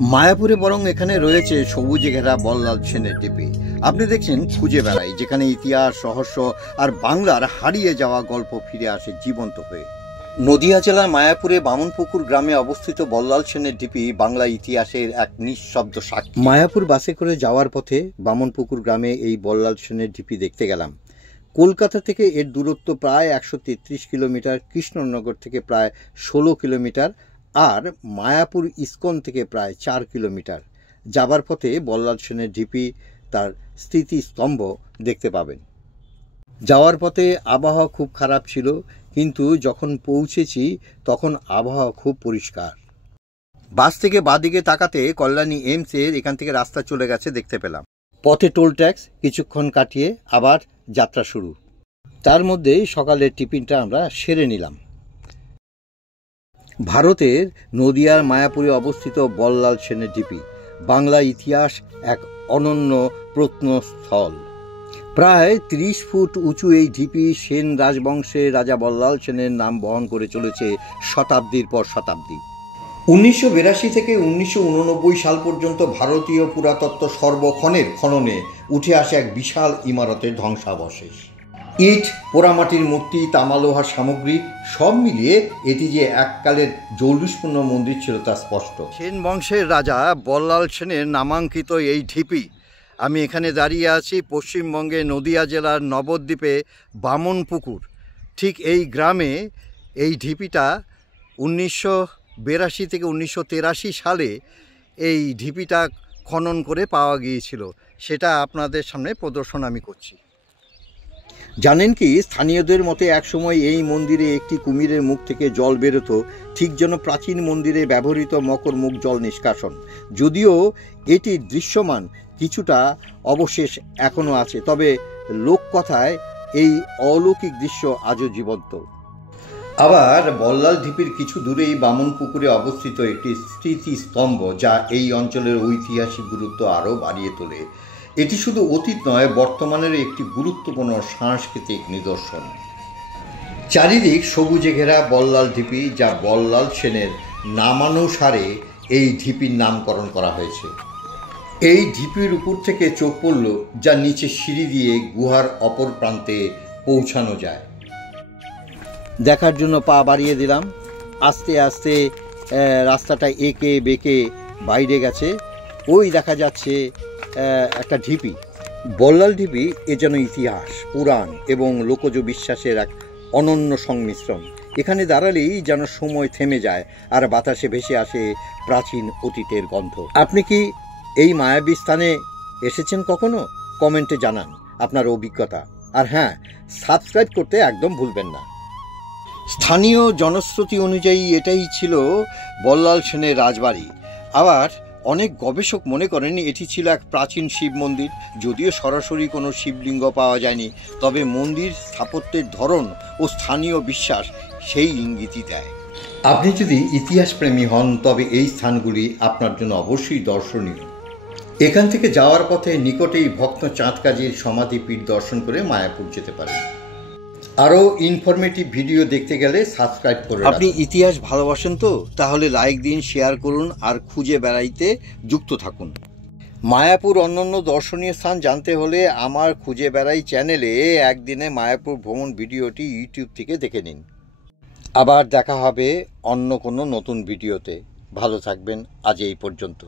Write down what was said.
মায়াপুরে বরং এখানে রয়েছে সবুজে ঘেরা বল্লাল সেনের ঢিপি। আপনি দেখছেন খুঁজে বেড়াই, যেখানে ইতিহাস, রহস্য আর বাংলার হারিয়ে যাওয়া গল্প ফিরে আসে জীবন্ত হয়ে। নদিয়া জেলার মায়াপুরে বামনপুকুর গ্রামে অবস্থিত বল্লাল সেনের ঢিপি বাংলা ইতিহাসের এক নিঃশব্দ সাক্ষী। মায়াপুর বাসে করে যাওয়ার পথে বামনপুকুর গ্রামে এই বল্লাল সেনের ঢিপি দেখতে গেলাম। কলকাতা থেকে এর দূরত্ব প্রায় 133 কিলোমিটার, কৃষ্ণনগর থেকে প্রায় 16 কিলোমিটার আর মায়াপুর ইস্কন থেকে প্রায় 4 কিলোমিটার। যাবার পথে বল্লাল সেনের ঢিপি, তার স্মৃতিস্তম্ভ দেখতে পাবেন। যাওয়ার পথে আবহাওয়া খুব খারাপ ছিল, কিন্তু যখন পৌঁছেছি তখন আবহাওয়া খুব পরিষ্কার। বাস থেকে বাঁদিকে তাকাতে কল্যাণী এইমসের এখান থেকে রাস্তা চলে গেছে দেখতে পেলাম। পথে টোল ট্যাক্স, কিছুক্ষণ কাটিয়ে আবার যাত্রা শুরু। তার মধ্যেই সকালের টিফিনটা আমরা সেরে নিলাম। ভারতের নদিয়ার মায়াপুরে অবস্থিত বল্লাল সেনের ঢিপি বাংলা ইতিহাস এক অনন্য প্রত্নস্থল। প্রায় 30 ফুট উঁচু এই ঢিপি সেন রাজবংশের রাজা বল্লাল সেনের নাম বহন করে চলেছে শতাব্দীর পর শতাব্দী। 1982 থেকে 1989 সাল পর্যন্ত ভারতীয় পুরাতত্ত্ব সর্বক্ষণের খননে উঠে আসে এক বিশাল ইমারতের ধ্বংসাবশেষ। ইট, পোড়ামাটির মূর্তি, তামালোহার সামগ্রী সব মিলিয়ে এটি যে এককালের জৌলুসপূর্ণ মন্দির ছিল তা স্পষ্ট। সেন বংশের রাজা বল্লাল সেনের নামাঙ্কিত এই ঢিপি। আমি এখানে দাঁড়িয়ে আছি পশ্চিমবঙ্গে নদিয়া জেলার নবদ্বীপে বামনপুকুর। ঠিক এই গ্রামে এই ঢিপিটা 1982 থেকে 1983 সালে এই ঢিপিটা খনন করে পাওয়া গিয়েছিল। সেটা আপনাদের সামনে প্রদর্শন আমি করছি। জানেন কি, স্থানীয়দের মতে একসময় এই মন্দিরে একটি কুমিরের মুখ থেকে জল বেরোতো, ঠিক যেন প্রাচীন মন্দিরে ব্যবহৃত মকর মুখ জল নিষ্কাশন। যদিও এটি দৃশ্যমান, কিছুটা অবশেষ এখনও আছে, তবে লোককথায় এই অলৌকিক দৃশ্য আজও জীবন্ত। আবার বল্লাল ঢিপির কিছু দূরেই বামনপুকুরে অবস্থিত একটি স্মৃতিস্তম্ভ, যা এই অঞ্চলের ঐতিহাসিক গুরুত্ব আরও বাড়িয়ে তোলে। এটি শুধু অতীত নয়, বর্তমানের একটি গুরুত্বপূর্ণ সাংস্কৃতিক নিদর্শন। চারিদিক সবুজে ঘেরা বল্লাল ঢিপি, যা বল্লাল সেনের নামানুসারে এই ঢিপির নামকরণ করা হয়েছে। এই ঢিপির উপর থেকে চোখ পড়ল, যা নিচে সিঁড়ি দিয়ে গুহার অপর প্রান্তে পৌঁছানো যায়। দেখার জন্য পা বাড়িয়ে দিলাম। আস্তে আস্তে রাস্তাটা এঁকে বেঁকে বাইরে গেছে। ওই দেখা যাচ্ছে একটা ঢিপি। বল্লাল ঢিপি এ যেন ইতিহাস, পুরাণ এবং লোকজ বিশ্বাসের এক অনন্য সংমিশ্রণ। এখানে দাঁড়ালেই যেন সময় থেমে যায় আর বাতাসে ভেসে আসে প্রাচীন অতীতের গন্ধ। আপনি কি এই মায়াবী স্থানে এসেছেন কখনো? কমেন্টে জানান আপনার অভিজ্ঞতা। আর হ্যাঁ, সাবস্ক্রাইব করতে একদম ভুলবেন না। স্থানীয় জনশ্রুতি অনুযায়ী এটাই ছিল বল্লাল সেনের রাজবাড়ি। আবার অনেক গবেষক মনে করেন এটি ছিল এক প্রাচীন শিব মন্দির। যদিও সরাসরি কোনো শিবলিঙ্গ পাওয়া যায়নি, তবে মন্দির স্থাপত্যের ধরন ও স্থানীয় বিশ্বাস সেই ইঙ্গিতই দেয়। আপনি যদি ইতিহাস প্রেমী হন, তবে এই স্থানগুলি আপনার জন্য অবশ্যই দর্শনীয়। এখান থেকে যাওয়ার পথে নিকটেই ভক্ত চাঁদ কাজীর সমাধিপীঠ দর্শন করে মায়াপুর যেতে পারেন। আরও ইনফরমেটিভ ভিডিও দেখতে গেলে সাবস্ক্রাইব করুন। আপনি ইতিহাস ভালোবাসেন তো? তাহলে লাইক দিন, শেয়ার করুন আর খুঁজে বেড়াইতে যুক্ত থাকুন। মায়াপুর অন্যান্য দর্শনীয় স্থান জানতে হলে আমার খুঁজে বেড়াই চ্যানেলে একদিনে মায়াপুর ভ্রমণ ভিডিওটি ইউটিউব থেকে দেখে নিন। আবার দেখা হবে অন্য কোনো নতুন ভিডিওতে। ভালো থাকবেন। আজ এই পর্যন্ত।